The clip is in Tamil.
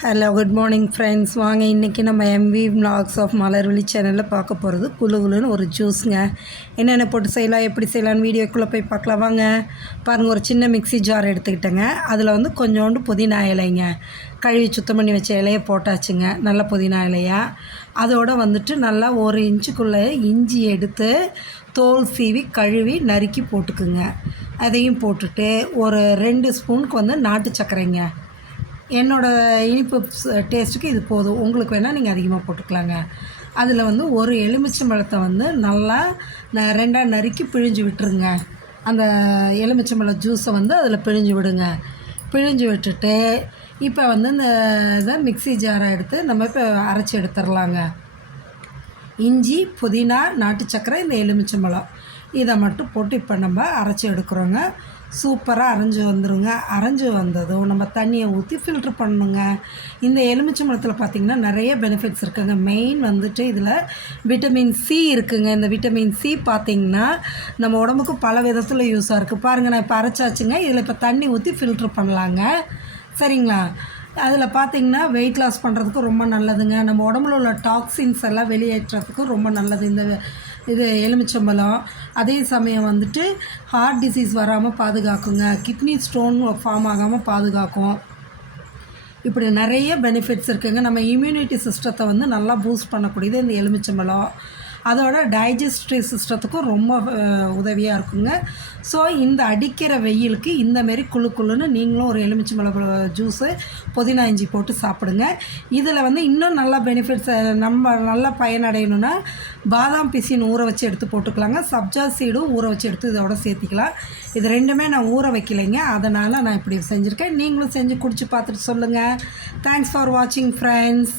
Hello good morning friends. வாங்க இன்றைக்கி நம்ம எம்வி விலாக்ஸ் ஆஃப் மலர்விழி சேனலில் பார்க்க போகிறது குழுன்னு ஒரு ஜூஸுங்க. என்னென்ன போட்டு செய்யலாம், எப்படி செய்யலான்னு வீடியோக்குள்ளே போய் பார்க்கலாம் வாங்க. பாருங்கள், ஒரு சின்ன மிக்ஸி ஜார் எடுத்துக்கிட்டேங்க. அதில் வந்து கொஞ்சோண்டு புதினா இலைங்க, கழுவி சுத்தம் பண்ணி வச்ச இலையை போட்டாச்சுங்க, நல்ல புதினா இலையா. அதோடு வந்துட்டு நல்லா 1 இன்ச்சுக்குள்ளே இஞ்சி எடுத்து தோல் சீவி கழுவி நறுக்கி போட்டுக்குங்க. அதையும் போட்டுட்டு ஒரு 2 ஸ்பூனுக்கு வந்து நாட்டு சர்க்கரைங்க. என்னோடய இனிப்பு டேஸ்ட்டுக்கு இது போதும். உங்களுக்கு வேணால் நீங்கள் அதிகமாக போட்டுக்கலாங்க. அதில் வந்து ஒரு எலுமிச்சம்பழத்தை வந்து நல்லா 2ஆக நறுக்கி பிழிஞ்சு விட்டுருங்க. அந்த எலுமிச்சம்பழம் ஜூஸை வந்து அதில் பிழிஞ்சு விடுங்க. பிழிஞ்சு விட்டுட்டு இப்போ வந்து இந்த இதை மிக்ஸி ஜாரை எடுத்து நம்ம இப்போ அரைச்சி எடுத்துடலாங்க. இஞ்சி, புதினா, நாட்டு சர்க்கரை, இந்த எலுமிச்சம்பழம் இதை மட்டும் போட்டு இப்போ நம்ம அரைச்சி எடுக்கிறோங்க. சூப்பராக அரைஞ்சி வந்துடுங்க. அரைஞ்சி வந்ததும் நம்ம தண்ணியை ஊற்றி ஃபில்ட்ரு பண்ணணுங்க. இந்த எலுமிச்சம்பழத்தில் பார்த்திங்கன்னா நிறைய பெனிஃபிட்ஸ் இருக்குங்க. மெயின் வந்துட்டு இதில் விட்டமின் சி இருக்குங்க. இந்த விட்டமின் சி பார்த்திங்கன்னா நம்ம உடம்புக்கு பல விதத்தில் யூஸாக இருக்குது. பாருங்கள், நான் இப்போ அரைச்சாச்சுங்க. இதில் இப்போ தண்ணி ஊற்றி ஃபில்ட்ரு பண்ணலாங்க. சரிங்களா? அதில் பார்த்திங்கன்னா வெயிட் லாஸ் பண்ணுறதுக்கு ரொம்ப நல்லதுங்க. நம்ம உடம்புல உள்ள டாக்ஸின்ஸ் எல்லாம் வெளியேற்றுறதுக்கு ரொம்ப நல்லது இந்த இது எலுமிச்சம்பழம். அதே சமயம் வந்துட்டு ஹார்ட் டிசீஸ் வராமல் பாதுகாக்குங்க. கிட்னி ஸ்டோன் ஃபார்ம் ஆகாமல் பாதுகாக்கும். இப்படி நிறைய பெனிஃபிட்ஸ் இருக்குதுங்க. நம்ம இம்யூனிட்டி சிஸ்டத்தை வந்து நல்லா பூஸ்ட் பண்ணக்கூடியது இந்த எலுமிச்சம்பழம். அதோட டைஜஸ்டிவ் சிஸ்டத்துக்கும் ரொம்ப உதவியாக இருக்குங்க. ஸோ இந்த அடிக்கிற வெயிலுக்கு இந்தமாரி குழுன்னு நீங்களும் ஒரு எலுமிச்சம்பழம் ஜூஸு புதினா இஞ்சி போட்டு சாப்பிடுங்க. இதில் வந்து இன்னும் நல்ல பெனிஃபிட்ஸ் நம்ம நல்லா பயனடையணுன்னா பாதாம் பிசின் ஊற வச்சு எடுத்து போட்டுக்கலாங்க. சப்ஜா சீடும் ஊற வச்சு எடுத்து இதோட சேர்த்திக்கலாம். இது ரெண்டுமே நான் ஊற வைக்கலைங்க, அதனால் நான் இப்படி செஞ்சுருக்கேன். நீங்களும் செஞ்சு குடிச்சு பார்த்துட்டு சொல்லுங்கள். தேங்க்ஸ் ஃபார் வாட்சிங் ஃப்ரெண்ட்ஸ்.